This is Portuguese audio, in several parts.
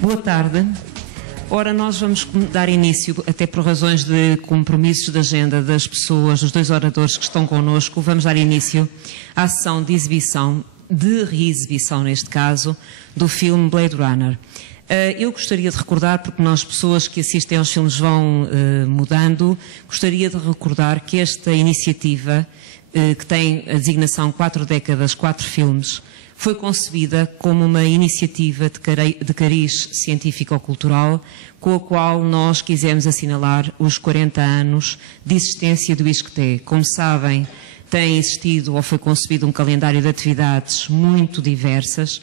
Boa tarde. Ora, nós vamos dar início, até por razões de compromissos de agenda das pessoas, dos dois oradores que estão connosco, vamos dar início à sessão de exibição, de reexibição neste caso, do filme Blade Runner. Eu gostaria de recordar, porque nós, pessoas que assistem aos filmes, vão mudando, gostaria de recordar que esta iniciativa, que tem a designação 4 décadas, 4 filmes, foi concebida como uma iniciativa de cariz científico-cultural, com a qual nós quisemos assinalar os 40 anos de existência do ISCTE. Como sabem, tem existido ou foi concebido um calendário de atividades muito diversas,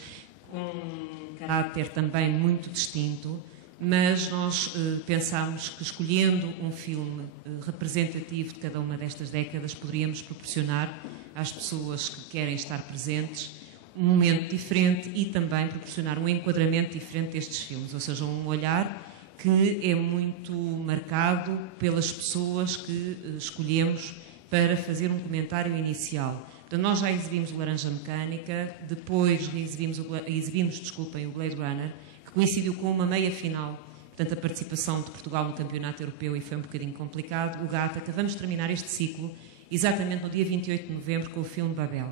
com um caráter também muito distinto, mas nós pensámos que, escolhendo um filme representativo de cada uma destas décadas, poderíamos proporcionar às pessoas que querem estar presentes um momento diferente e também proporcionar um enquadramento diferente destes filmes, ou seja, um olhar que é muito marcado pelas pessoas que escolhemos para fazer um comentário inicial. Então, nós já exibimos o Laranja Mecânica, depois exibimos o Blade Runner, que coincidiu com uma meia-final, portanto, a participação de Portugal no Campeonato Europeu e foi um bocadinho complicado. O Gattaca, vamos terminar este ciclo exatamente no dia 28 de novembro com o filme Babel.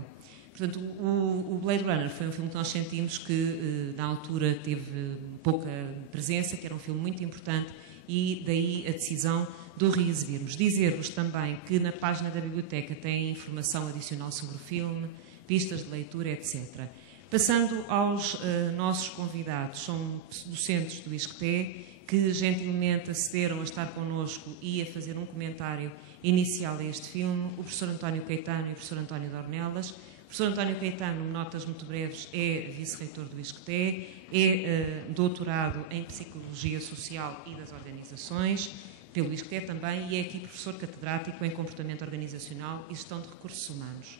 Portanto, o Blade Runner foi um filme que nós sentimos que, na altura, teve pouca presença, que era um filme muito importante e daí a decisão de o reexibirmos. Dizer-vos também que na página da biblioteca tem informação adicional sobre o filme, pistas de leitura, etc. Passando aos nossos convidados, são docentes do ISCTE que gentilmente acederam a estar connosco e a fazer um comentário inicial a este filme, o professor António Caetano e o professor António Dornelas. O professor António Caetano, notas muito breves, é vice-reitor do ISCTE, é doutorado em Psicologia Social e das Organizações, pelo ISCTE também, e é aqui professor catedrático em Comportamento Organizacional e Gestão de Recursos Humanos.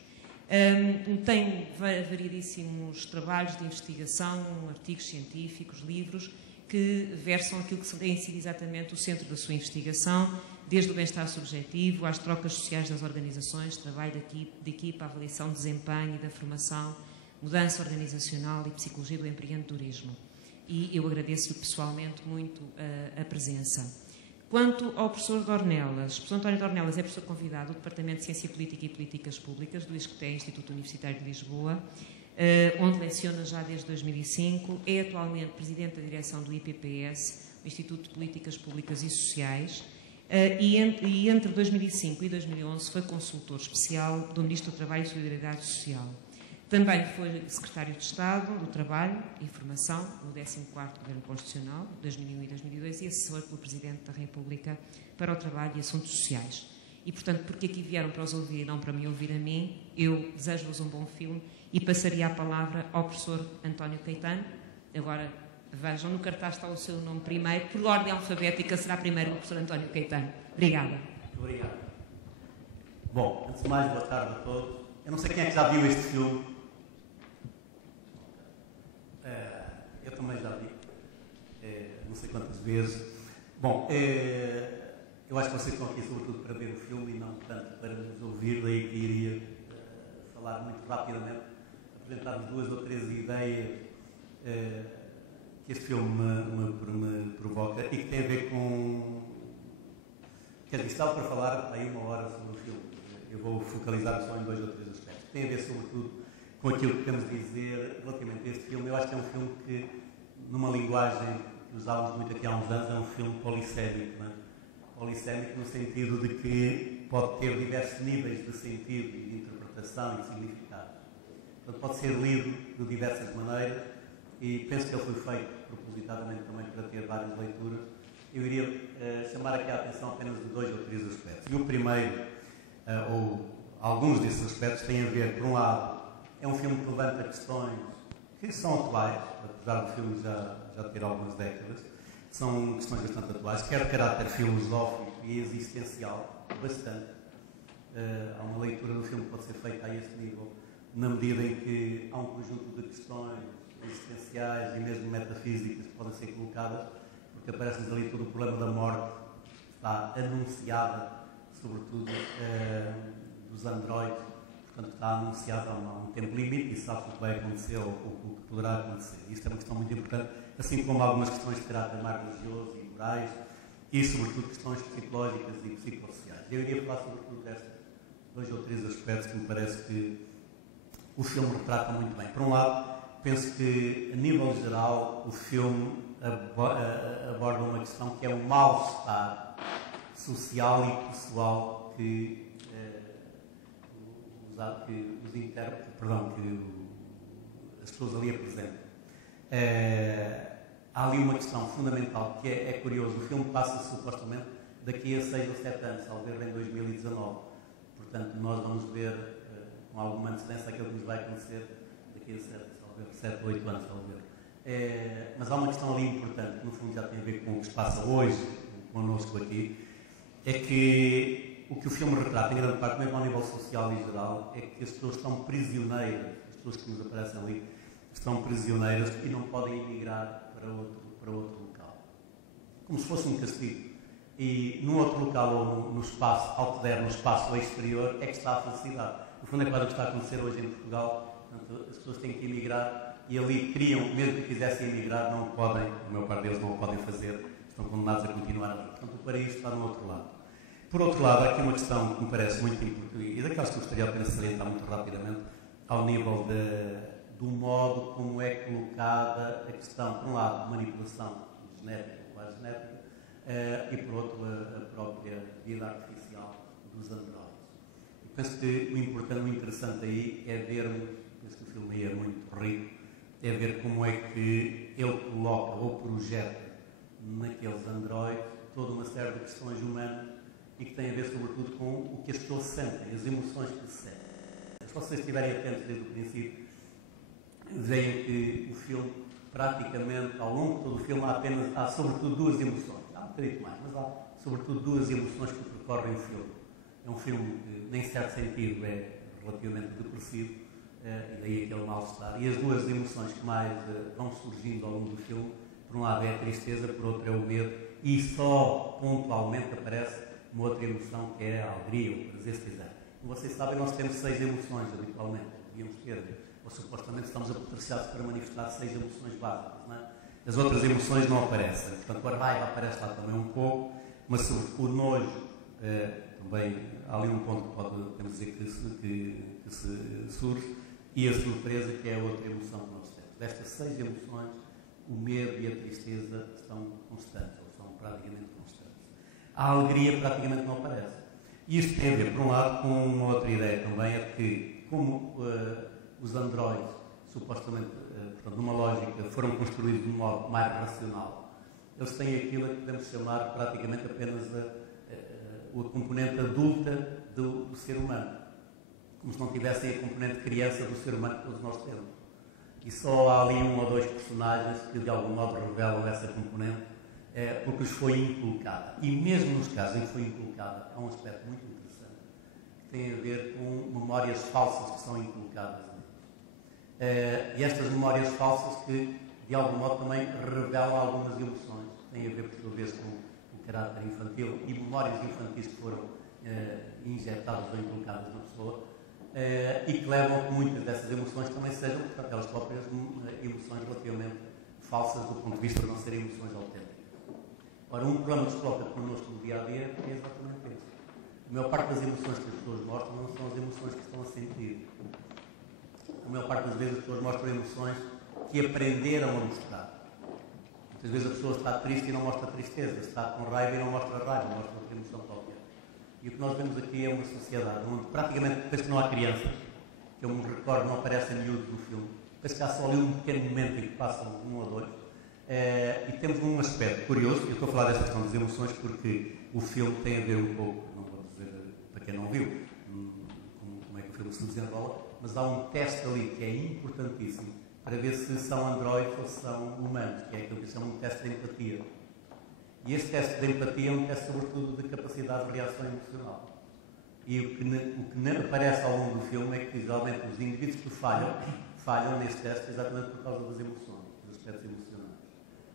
Tem variedíssimos trabalhos de investigação, artigos científicos, livros, que versam aquilo que tem sido exatamente o centro da sua investigação, desde o bem-estar subjetivo às trocas sociais das organizações, trabalho de equipa, avaliação de desempenho e da formação, mudança organizacional e psicologia do empreendedorismo. E eu agradeço-lhe pessoalmente muito a presença. Quanto ao professor Dornelas, o professor António Dornelas é professor convidado do Departamento de Ciência Política e Políticas Públicas do ISCTE, Instituto Universitário de Lisboa, onde leciona já desde 2005, é atualmente presidente da direção do IPPS, o Instituto de Políticas Públicas e Sociais, e entre 2005 e 2011 foi consultor especial do Ministro do Trabalho e Solidariedade Social. Também foi secretário de Estado do Trabalho e Informação no 14º Governo Constitucional, 2001 e 2002, e assessor pelo Presidente da República para o Trabalho e Assuntos Sociais. E, portanto, porque aqui vieram para os ouvir e não para me ouvir a mim, eu desejo-vos um bom filme e passaria a palavra ao professor António Caetano. Agora, vejam, no cartaz está o seu nome primeiro, por ordem alfabética será primeiro o professor António Caetano. Obrigada. Muito obrigado. Bom, antes de mais, boa tarde a todos. Eu não sei quem é que já viu este filme. Eu também já vi. Não sei quantas vezes. Bom, eu acho que vocês estão aqui sobretudo para ver o filme e não tanto para nos ouvir, daí que iria falar muito rapidamente, apresentar-vos 2 ou 3 ideias que este filme me provoca e que tem a ver com... Quer dizer, estava para falar aí 1 hora sobre o filme. Eu vou focalizar só em 2 ou 3 aspectos. Tem a ver, sobretudo, com aquilo que temos de dizer relativamente a este filme. Eu acho que é um filme que, numa linguagem que usávamos muito aqui há uns anos, é um filme polissémico, não é? Polissémico no sentido de que pode ter diversos níveis de sentido e de interpretação e de significado. Portanto, pode ser lido de diversas maneiras e penso que ele foi feito propositadamente também para ter várias leituras. Eu iria chamar aqui a atenção apenas de 2 ou 3 aspectos. E o primeiro, ou alguns desses aspectos, têm a ver, por um lado, é um filme que levanta questões que são atuais, apesar do filme já ter algumas décadas, são questões bastante atuais, quer de caráter filosófico e existencial, bastante. Há uma leitura do filme que pode ser feita a este nível, na medida em que há um conjunto de questões existenciais e mesmo metafísicas que podem ser colocadas, porque aparece-nos ali todo o problema da morte, que está anunciada, sobretudo dos androides, portanto está anunciado há um tempo limite e sabe o que vai acontecer ou o que poderá acontecer. Isto é uma questão muito importante, assim como algumas questões de caráter mais religioso e morais e, sobretudo, questões psicológicas e psicossociais. Eu iria falar sobretudo destes 2 ou 3 aspectos que me parece que o filme retrata muito bem. Por um lado, penso que, a nível geral, o filme aborda uma questão que é o mal-estar social e pessoal que as pessoas ali apresentam. Há ali uma questão fundamental que é curioso. O filme passa supostamente daqui a 6 ou 7 anos, ao ver em 2019. Portanto, nós vamos ver com alguma antecedência aquilo que nos vai acontecer daqui a 7 ou 8 anos, ao ver. Mas há uma questão ali importante, que no fundo já tem a ver com o que se passa hoje connosco aqui, é que o que o filme retrata, em grande parte, mesmo ao nível social e geral, é que as pessoas estão prisioneiras, as pessoas que nos aparecem ali, estão prisioneiras e não podem emigrar para outro local. Como se fosse um castigo. E num outro local ou no espaço, ao que der no espaço exterior, é que está a felicidade. No fundo é quase o que está a acontecer hoje em Portugal. Portanto, as pessoas têm que emigrar e ali queriam, mesmo que quisessem emigrar, não podem, a maior parte deles não o podem fazer, estão condenados a continuar ali. Portanto, o paraíso está no outro lado. Por outro lado, há aqui uma questão que me parece muito importante, e daquelas que gostaria apenas de salientar muito rapidamente, ao nível do modo como é colocada a questão, por um lado, de manipulação genética ou quase genética, e por outro, a própria vida artificial dos androides. Eu penso que o interessante aí é vermos, penso que o filme aí é muito rico, é ver como é que ele coloca ou projeta naqueles androides toda uma série de questões humanas e que tem a ver, sobretudo, com o que as pessoas sentem, as emoções que se sentem. Se vocês estiverem atentos desde o princípio, veem que o filme, praticamente, ao longo de todo o filme, há sobretudo 2 emoções. Há um bocadinho mais, mas há sobretudo 2 emoções que percorrem o filme. É um filme que, em certo sentido, é relativamente depressivo, e daí aquele mal-estar. E as 2 emoções que mais vão surgindo ao longo do filme, por um lado é a tristeza, por outro é o medo, e só pontualmente aparece uma outra emoção que é a alegria, o prazer, se quiser. Como vocês sabem, nós temos 6 emoções habitualmente, devíamos ter, ou supostamente estamos apetrechados para manifestar 6 emoções básicas, não é? As outras emoções não aparecem, portanto a raiva aparece lá também um pouco, mas sobretudo o nojo, também há ali um ponto que podemos dizer que se surge, e a surpresa, que é a outra emoção que nós temos. Destas 6 emoções, o medo e a tristeza estão constantes, ou são praticamente constantes. A alegria praticamente não aparece. E isto tem a ver, por um lado, com uma outra ideia também, é que, como os androides, supostamente, portanto, numa lógica, foram construídos de um modo mais racional, eles têm aquilo que podemos chamar praticamente apenas a componente adulta do ser humano. Como se não tivessem a componente criança do ser humano que todos nós temos. E só há ali 1 ou 2 personagens que de algum modo revelam essa componente, porque lhes foi inculcada. E mesmo nos casos em que foi inculcada, há um aspecto muito interessante que tem a ver com memórias falsas que são inculcadas neles. E estas memórias falsas que de algum modo também revelam algumas emoções, que têm a ver por sua vez com o caráter infantil e memórias infantis que foram injetadas ou inculcadas na pessoa, e que levam a que muitas dessas emoções também sejam, portanto, elas próprias emoções relativamente falsas do ponto de vista de não serem emoções autênticas. Ora, um problema que se coloca connosco no dia-a-dia é exatamente esse. A maior parte das emoções que as pessoas mostram não são as emoções que estão a sentir. A maior parte das vezes as pessoas mostram emoções que aprenderam a mostrar. Muitas vezes a pessoa está triste e não mostra tristeza, está com raiva e não mostra raiva, mostra outra emoção qualquer. E o que nós vemos aqui é uma sociedade onde praticamente, penso que não há crianças, que eu me recordo, não aparecem miúdos no filme, penso que há só ali um pequeno momento em que passam 1 ou 2, e temos um aspecto curioso. Eu estou a falar desta questão das emoções porque o filme tem a ver um pouco, não vou dizer para quem não viu, como é que o filme se desenrola, mas há um teste ali que é importantíssimo para ver se são androides ou se são humanos, que é aquilo que se chama um teste de empatia. E este teste de empatia é um teste sobretudo de capacidade de reação emocional. E o que aparece ao longo do filme é que, geralmente, os indivíduos que falham neste teste exatamente por causa das emoções, dos aspectos emocionais.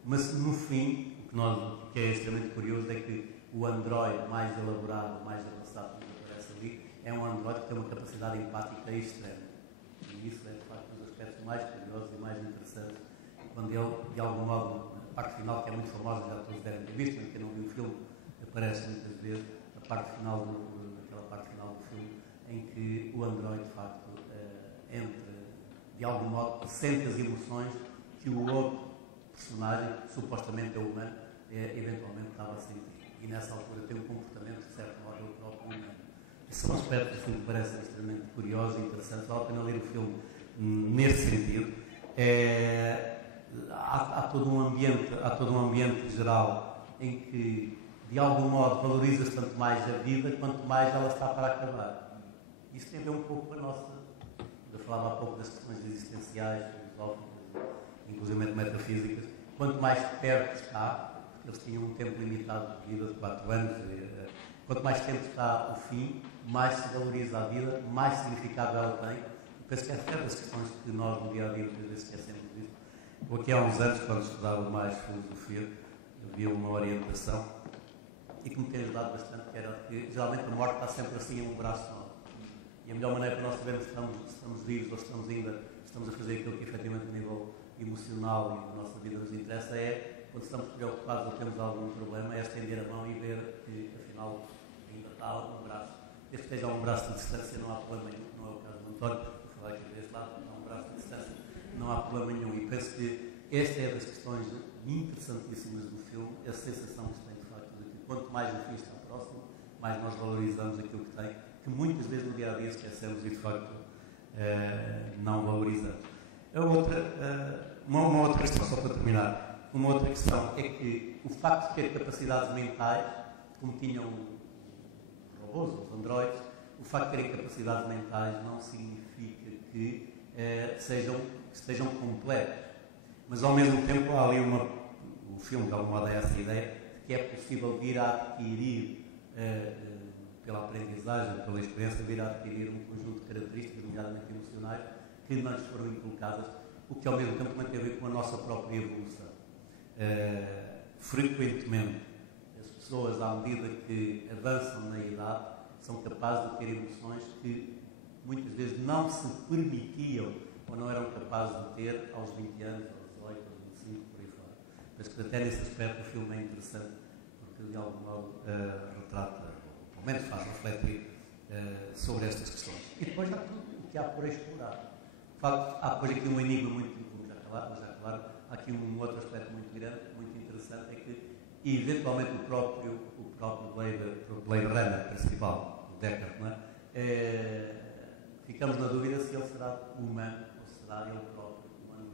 Mas, no fim, o que é extremamente curioso é que o androide mais elaborado, mais avançado que aparece ali, é um androide que tem uma capacidade empática extrema. E isso é, de facto, um dos aspectos mais curiosos e mais interessantes. Quando ele, de algum modo, a parte final, que é muito famosa, já todos devem ter visto, mas quem não viu o filme, aparece muitas vezes, a parte final aquela parte final do filme, em que o androide, de facto, entra, de algum modo, sente as emoções que o outro personagem, supostamente é humano, eventualmente estava a sentir. E nessa altura tem um comportamento, de certo modo, ele próprio humano. Esse é um aspecto do filme que parece extremamente curioso e interessante. Vale a pena ler o filme nesse sentido. Há todo um ambiente geral em que, de algum modo, valoriza-se tanto mais a vida quanto mais ela está para acabar. Isso tem a ver um pouco com a nossa... Eu falava há pouco das questões existenciais, filosóficas, inclusive metafísicas. Quanto mais perto está, porque eles tinham um tempo limitado de vida de 4 anos, quanto mais tempo está o fim, mais se valoriza a vida, mais significado ela tem. Eu penso que é certo das questões que nós no dia a dia muitas vezes esquecemos disso. Eu aqui há uns anos, quando estudava mais filosofia, havia uma orientação e que me tem ajudado bastante, que era que geralmente a morte está sempre assim em um braço nosso. E a melhor maneira para nós sabermos se estamos vivos ou estamos a fazer aquilo que efetivamente a nível emocional e da nossa vida nos interessa é, quando estamos preocupados ou temos algum problema, é estender a mão e ver que afinal ainda está um braço. Desde que esteja a um braço de distância não há problema nenhum, não é o caso do António, vou falar aqui deste lado, há um braço de distância, não há problema nenhum. E penso que esta é das questões interessantíssimas do filme, a sensação que se tem de facto de que quanto mais o fim está próximo, mais nós valorizamos aquilo que tem, que muitas vezes no dia a dia esquecemos e de facto não valorizamos. Uma outra questão, só para terminar, uma outra questão é que o facto de ter capacidades mentais, como tinham os robôs, os androides, o facto de terem capacidades mentais não significa que estejam completos. Mas ao mesmo tempo há ali o filme de algum modo é essa ideia de que é possível vir a adquirir pela aprendizagem, pela experiência, vir a adquirir um conjunto de características, nomeadamente emocionais, que não lhes foram inculcadas, o que ao mesmo tempo também tem a ver com a nossa própria evolução. Frequentemente, as pessoas, à medida que avançam na idade, são capazes de ter emoções que muitas vezes não se permitiam ou não eram capazes de ter aos 20 anos, aos 18, aos 25, por aí fora. Penso que até nesse aspecto o filme é interessante, porque de algum modo retrata, ou pelo menos faz refletir sobre estas questões. E depois há tudo o que há por explorar. De facto, há depois aqui um enigma muito, como já claro, há aqui um outro aspecto muito grande, muito interessante, é que eventualmente o próprio Blade Runner principal, o Deckard, não é? Ficamos na dúvida se ele será humano ou será ele próprio humano.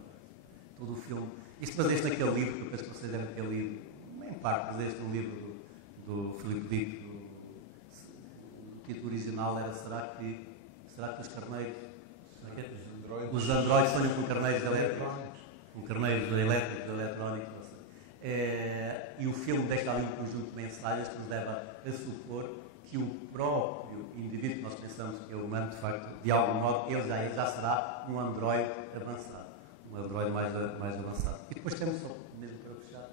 Todo o filme. Isto baseia-se naquele livro, que eu penso que vocês devem ter lido, em parte, baseia-se no livro do Philip Dick. O título original era Será que os carneiros. Os androides sonham com carneiros elétricos. Com carneiros elétricos, eletrónicos. E o filme deixa ali um conjunto de mensagens que nos leva a supor que o próprio indivíduo que nós pensamos que é humano, de facto, de algum modo, ele já será um androide avançado. Um androide mais avançado. E depois temos, só mesmo para fechar,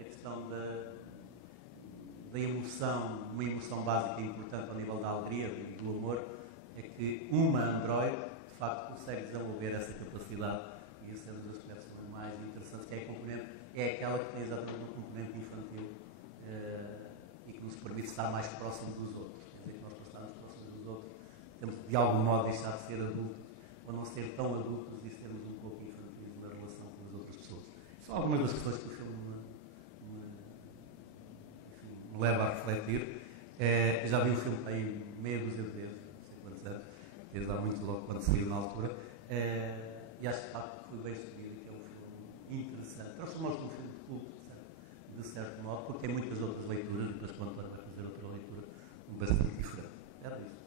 a questão da emoção, uma emoção básica e importante ao nível da alegria e do amor, é que uma androide, de facto, consegue desenvolver essa capacidade, e esse é um dos aspectos mais interessantes, que é aquela que tem exatamente uma componente infantil e que nos permite estar mais próximo dos outros. Quer dizer, que nós, para estarmos próximos dos outros, temos de algum modo deixar de ser adultos, ou não ser tão adultos e sermos um pouco infantis na relação com as outras pessoas. São algumas das questões que o filme me leva a refletir. Já vi o filme aí meia dúzia de vezes, não sei quantos anos, desde há muito logo quando saiu na altura, e acho que de facto foi bem subido, que é um filme interessante. Transformou-se num filme de culto, de certo modo, porque tem muitas outras leituras, e depois o António vai fazer outra leitura bastante diferente. Era isso.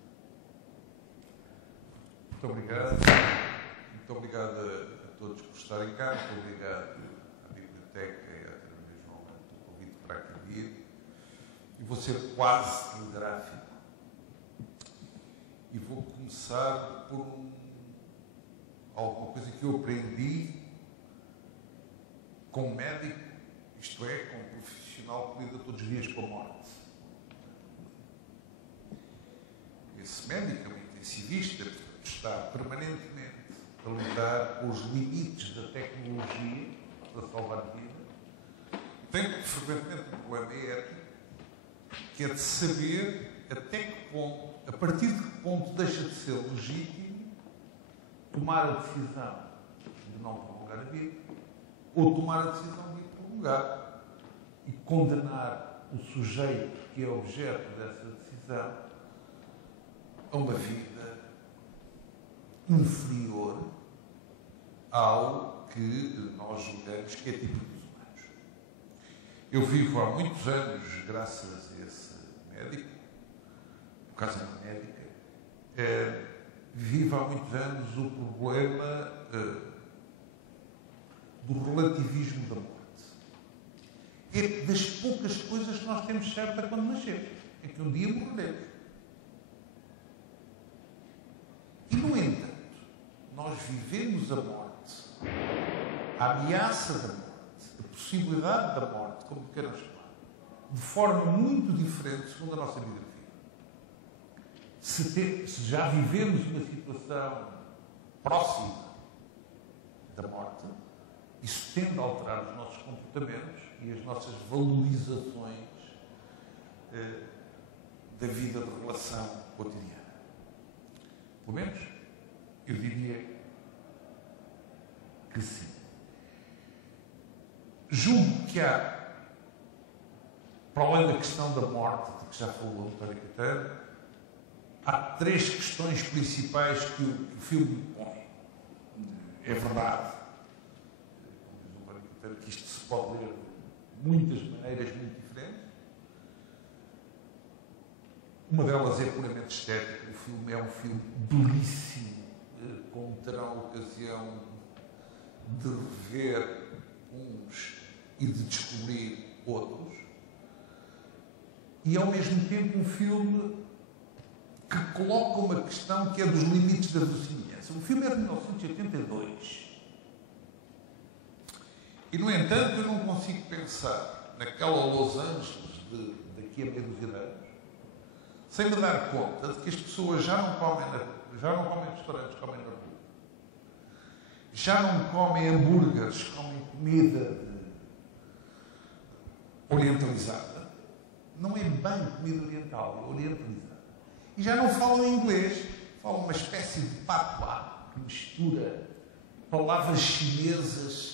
Muito obrigado. Muito obrigado a todos por estarem cá. Muito obrigado à Biblioteca e à Terapia João pelo convite para aqui vir. E vou ser quase telegráfico. E vou começar por alguma coisa que eu aprendi com um médico, isto é, com um profissional que lida todos os dias com a morte. esse médico é um intensivista, portanto, está permanentemente a lidar com os limites da tecnologia para salvar vida, tem frequentemente um problema ético, que é de saber até que ponto, a partir de que ponto deixa de ser legítimo tomar a decisão de não prolongar a vida ou tomar a decisão de prolongar e condenar o sujeito que é objeto dessa decisão a uma vida inferior ao que nós julgamos que é típico dos humanos. Eu vivo há muitos anos, graças a esse médico, por causa da médica, vivo há muitos anos o problema do relativismo da morte. É das poucas coisas que nós temos certa quando nascemos. É que um dia morreremos. E, no entanto, nós vivemos a morte, a ameaça da morte, a possibilidade da morte, como queiram chamar, de forma muito diferente segundo a nossa vida. Se já vivemos uma situação próxima da morte, isso tende a alterar os nossos comportamentos e as nossas valorizações da vida de relação cotidiana. Pelo menos, eu diria que sim. Julgo que há, para além da questão da morte, de que já falou o António Catano, há três questões principais que o filme põe. É verdade, que isto se pode ler de muitas maneiras muito diferentes. Uma delas é puramente estética. O filme é um filme belíssimo, como terão a ocasião de rever uns e de descobrir outros. E, ao mesmo tempo, um filme que coloca uma questão que é dos limites da verossimilhança. O filme é de 1982. E, no entanto, eu não consigo pensar naquela Los Angeles daqui a meia dúzia de anos sem me dar conta de que as pessoas já não comem em restaurantes, comem na rua. Já não comem hambúrgueres, comem comida orientalizada. Não é bem comida oriental, é orientalizada. E já não falam inglês, falam uma espécie de patuá, que mistura palavras chinesas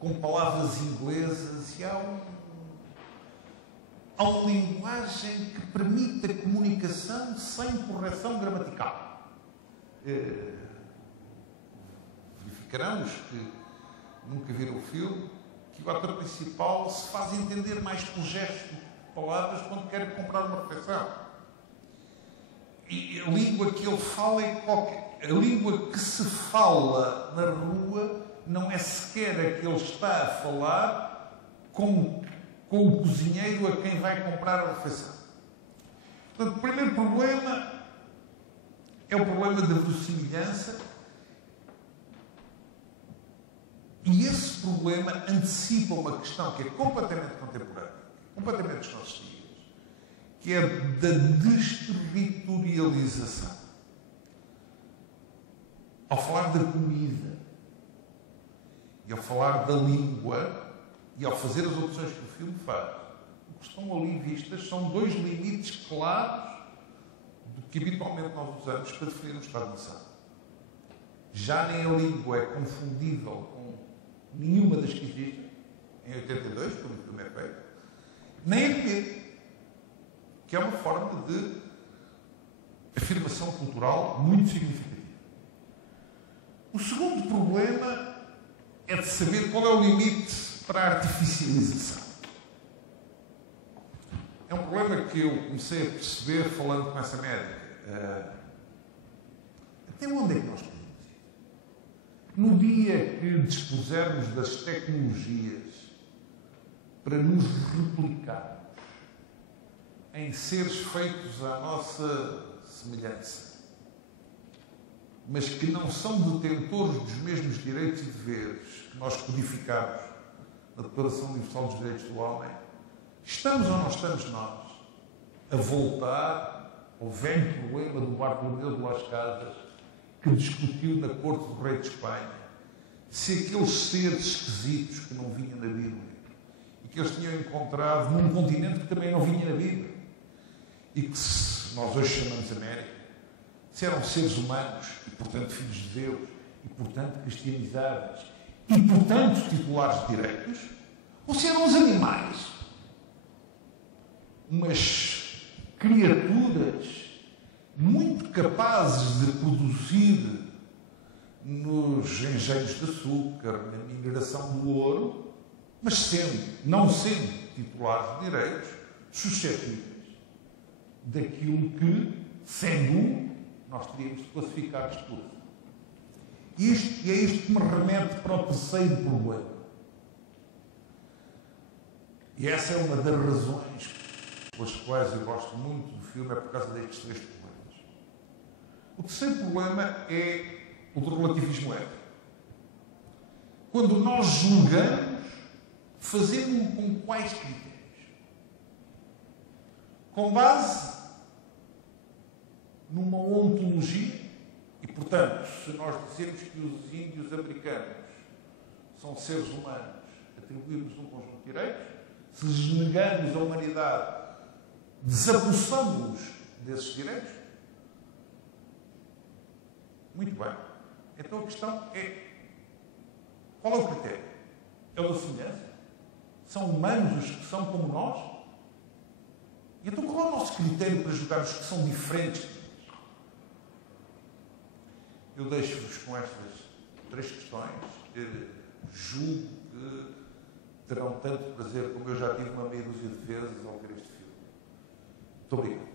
com palavras inglesas, e há uma linguagem que permite a comunicação sem correção gramatical. Verificarão os que nunca viram o filme que o ator principal se faz entender mais por gestos do que por palavras quando quer comprar uma refeição. E a língua que ele fala é qualquer... A língua que se fala na rua não é sequer a que ele está a falar com o cozinheiro a quem vai comprar a refeição. Portanto, o primeiro problema é o problema da verossimilhança, e esse problema antecipa uma questão que é completamente contemporânea, completamente dos nossos dias, que é da desterritorialização. Ao falar da comida, e ao falar da língua, e ao fazer as opções que o filme faz, o que estão ali vistas são dois limites claros do que habitualmente nós usamos para definir o Estado-nação. Já nem a língua é confundível com nenhuma das que existem, em 82, quando o filme é feito, nem a comida, que é uma forma de afirmação cultural muito significativa. O segundo problema é de saber qual é o limite para a artificialização. É um problema que eu comecei a perceber falando com essa médica. Até onde é que nós podemos ir? No dia que dispusermos das tecnologias para nos replicarmos em seres feitos à nossa semelhança, mas que não são detentores dos mesmos direitos e deveres que nós codificamos na Declaração Universal dos Direitos do Homem, estamos ou não estamos nós a voltar ao velho problema do Bartolomeu de Las Casas, que discutiu na corte do rei de Espanha se aqueles seres esquisitos que não vinham na Bíblia e que eles tinham encontrado num continente que também não vinha na Bíblia e que nós hoje chamamos América, se eram seres humanos e, portanto, filhos de Deus e, portanto, cristianizados e, portanto, titulares de direitos, ou se eram os animais, umas criaturas muito capazes de produzir nos engenhos de açúcar, na mineração do ouro, mas não sendo titulares de direitos, suscetíveis daquilo que, sendo nós teríamos de classificar de expulso. E é isto que me remete para o terceiro problema. E essa é uma das razões pelas quais eu gosto muito do filme, é por causa destes três problemas. O terceiro problema é o do relativismo ético. Quando nós julgamos, fazemos-o com quais critérios? Com base numa ontologia, e, portanto, se nós dizemos que os índios americanos são seres humanos, atribuímos um conjunto de direitos, se lhes negamos a humanidade, desapossamos desses direitos? Muito bem. Então a questão é, qual é o critério? É o da semelhança? São humanos os que são como nós? E então qual é o nosso critério para julgar os que são diferentes? Eu deixo-vos com estas três questões. Julgo que terão tanto prazer como eu já tive uma meia dúzia de vezes ao ver este filme. Muito obrigado.